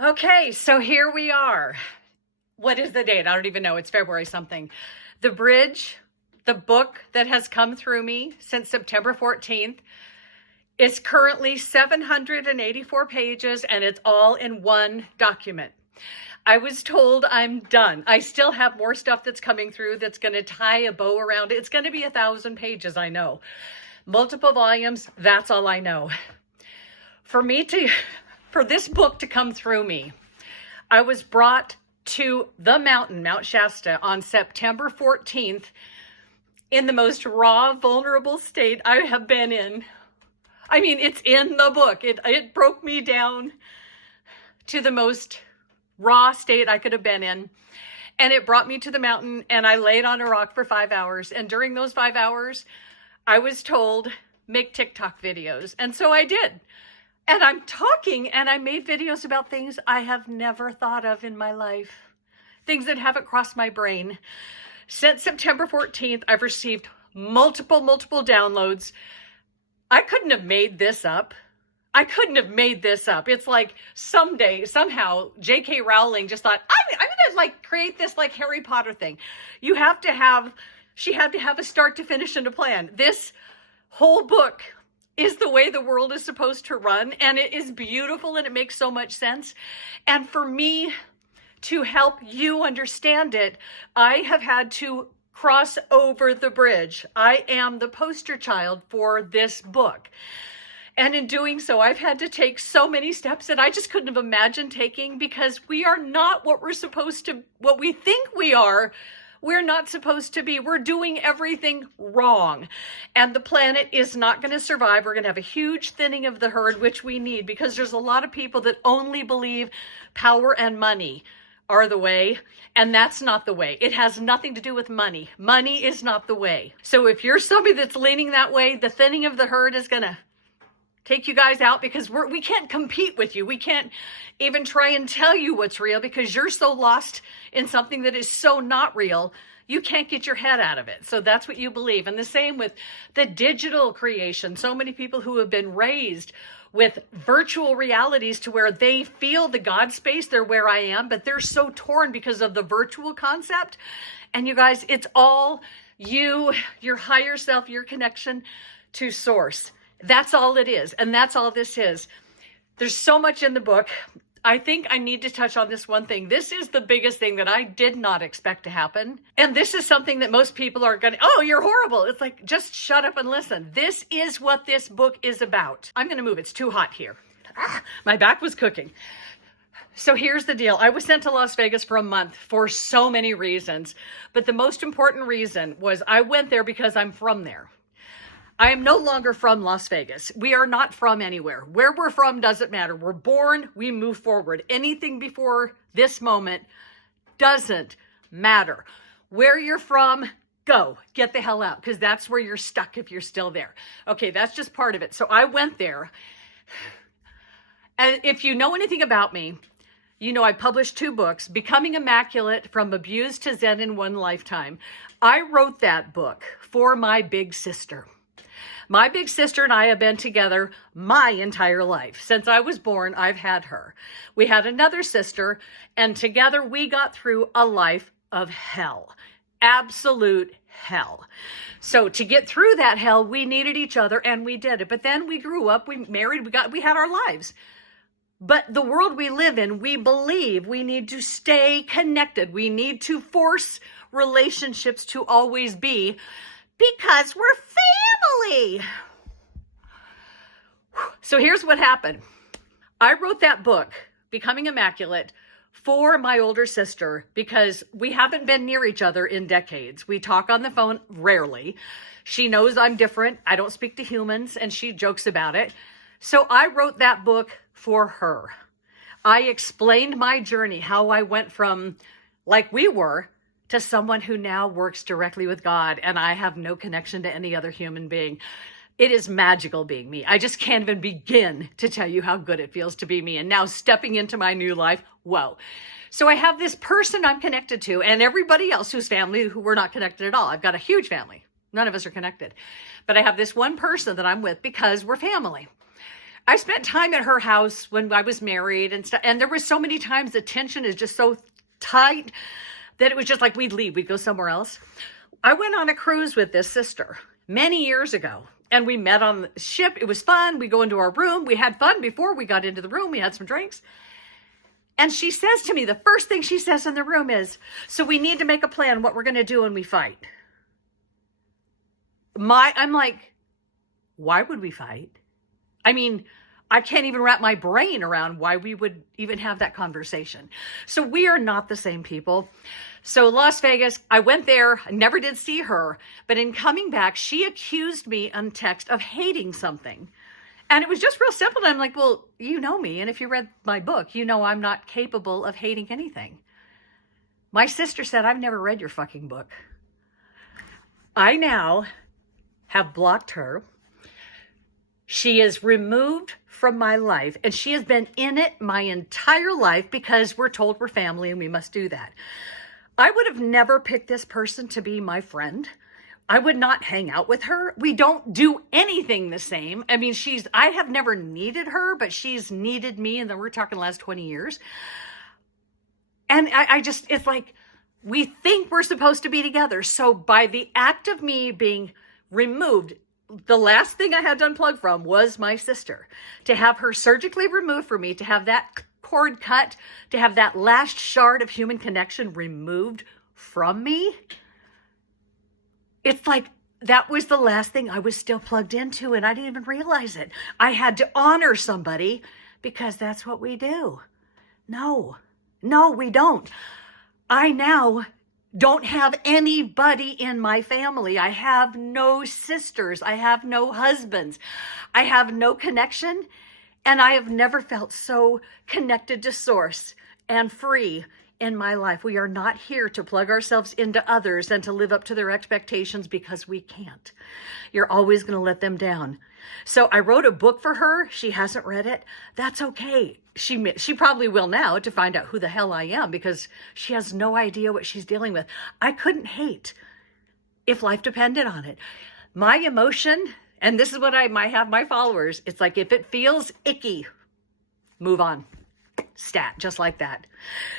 Okay, so here we are. What is the date? I don't even know. It's February something. The Bridge, the book that has come through me since September 14th, is currently 784 pages, and it's all in one document. I was told I'm done. I still have more stuff that's coming through that's going to tie a bow around it. It's going to be 1,000 pages, I know. Multiple volumes, that's all I know. For this book to come through me, I was brought to the mountain, Mount Shasta, on September 14th in the most raw, vulnerable state I have been in. I mean, it's in the book. It broke me down to the most raw state I could have been in. And it brought me to the mountain, and I laid on a rock for 5 hours. And during those 5 hours, I was told, make TikTok videos. And so I did. And I'm talking, and I made videos about things I have never thought of in my life. Things that haven't crossed my brain. Since September 14th, I've received multiple downloads. I couldn't have made this up. It's like someday, somehow, J.K. Rowling just thought, I'm going to create this like Harry Potter thing. She had to have a start to finish and a plan. This whole book is the way the world is supposed to run, and it is beautiful, and it makes so much sense. And for me to help you understand it, I have had to cross over the bridge. I am the poster child for this book. And in doing so, I've had to take so many steps that I just couldn't have imagined taking, because we are not what we think we are. We're not supposed to be. We're doing everything wrong. And the planet is not going to survive. We're going to have a huge thinning of the herd, which we need, because there's a lot of people that only believe power and money are the way. And that's not the way. It has nothing to do with money. Money is not the way. So if you're somebody that's leaning that way, the thinning of the herd is going to take you guys out, because we can't compete with you. We can't even try and tell you what's real, because you're so lost in something that is so not real, you can't get your head out of it. So that's what you believe. And the same with the digital creation. So many people who have been raised with virtual realities to where they feel the God space, they're where I am, but they're so torn because of the virtual concept. And you guys, it's all you, your higher self, your connection to source. That's all it is. And that's all this is. There's so much in the book. I think I need to touch on this one thing. This is the biggest thing that I did not expect to happen. And this is something that most people are going to, oh, you're horrible. It's like, just shut up and listen. This is what this book is about. I'm going to move. It's too hot here. My back was cooking. So here's the deal. I was sent to Las Vegas for a month for so many reasons. But the most important reason was I went there because I'm from there. I am no longer from Las Vegas. We are not from anywhere. Where we're from doesn't matter. We're born, we move forward. Anything before this moment doesn't matter. Where you're from, go. Get the hell out, because that's where you're stuck if you're still there. Okay, that's just part of it. So I went there. And if you know anything about me, you know I published 2 books, Becoming Immaculate, From Abused to Zen in One Lifetime. I wrote that book for my big sister. My big sister and I have been together my entire life. Since I was born, I've had her. We had another sister, and together we got through a life of hell. Absolute hell. So to get through that hell, we needed each other, and we did it. But then we grew up, we married, we had our lives. But the world we live in, we believe we need to stay connected. We need to force relationships to always be, because we're family. So here's what happened. I wrote that book, Becoming Immaculate, for my older sister, because we haven't been near each other in decades. We talk on the phone rarely. She knows I'm different. I don't speak to humans, and she jokes about it. So I wrote that book for her. I explained my journey, how I went from like we were to someone who now works directly with God, and I have no connection to any other human being. It is magical being me. I just can't even begin to tell you how good it feels to be me. And now stepping into my new life, whoa. So I have this person I'm connected to, and everybody else who's family who we're not connected at all. I've got a huge family. None of us are connected. But I have this one person that I'm with because we're family. I spent time at her house when I was married and stuff. And there were so many times the tension is just so tight that it was just like we'd leave. We'd go somewhere else. I went on a cruise with this sister many years ago. And we met on the ship. It was fun. We go into our room. We had fun before we got into the room. We had some drinks. And she says to me, the first thing she says in the room is, so we need to make a plan what we're going to do when we fight. I'm like, why would we fight? I mean, I can't even wrap my brain around why we would even have that conversation. So we are not the same people. So Las Vegas, I went there, I never did see her, but in coming back, she accused me on text of hating something. And it was just real simple. And I'm like, well, you know me. And if you read my book, you know I'm not capable of hating anything. My sister said, I've never read your fucking book. I now have blocked her. She is removed from my life, and she has been in it my entire life because we're told we're family and we must do that. I would have never picked this person to be my friend. I would not hang out with her. We don't do anything the same. I mean, I have never needed her, but she's needed me, and then we're talking the last 20 years. And it's like, we think we're supposed to be together. So by the act of me being removed, the last thing I had to unplug from was my sister. To have her surgically removed from me, to have that cord cut, to have that last shard of human connection removed from me, it's like that was the last thing I was still plugged into, and I didn't even realize it. I had to honor somebody because that's what we do. No, we don't. I now don't have anybody in my family. I have no sisters. I have no husbands. I have no connection. And I have never felt so connected to source and free in my life. We are not here to plug ourselves into others and to live up to their expectations because we can't. You're always going to let them down. So I wrote a book for her. She hasn't read it. That's okay. She probably will now to find out who the hell I am because she has no idea what she's dealing with. I couldn't hate if life depended on it. My emotion, and this is what I might have my followers, it's like if it feels icky, move on. Stat, just like that.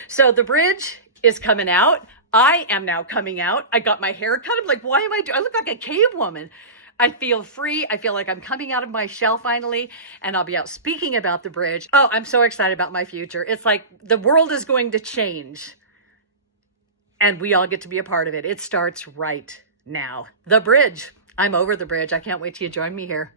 So the bridge is coming out. I am now coming out. I got my hair cut. I'm like, why am I look like a cave woman. I feel free. I feel like I'm coming out of my shell finally, and I'll be out speaking about the bridge. Oh, I'm so excited about my future. It's like the world is going to change, and we all get to be a part of it. It starts right now. The bridge. I'm over the bridge. I can't wait till you join me here.